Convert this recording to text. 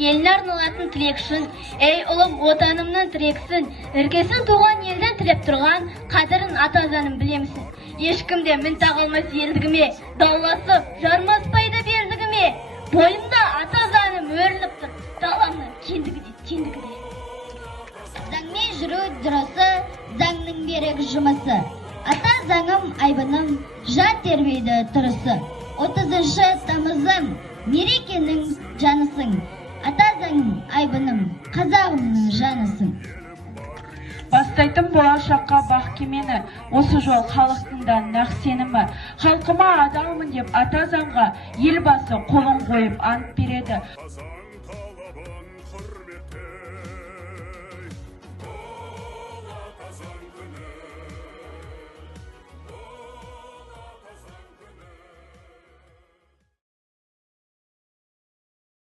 еліне арналатын тілекшін, ей ұлым отанымның тірексін, іргесін туған елден тілеп тұрған қадірін ата заным білемсің. Ешкімде мін тағылмас елдігіме, дауласып жармаспайды бердігіме. Бойымда ата заным өріліп тұр, даламның кендігі де, тендігі де. Заңмен жүру дұрысы, заңның берек жұмысы. Ата заңым айбыным, жан тербейді тұрысы. 30 тамызым, мерекенің жанысың. Ата заңым айбыным, қазағымның жанысың. Бастайтын болашаққа бақ кемені, осы жол халықтың да нақ сенімі. Халқыма адалмын деп ата заңға елбасы қолын қойып ант береді.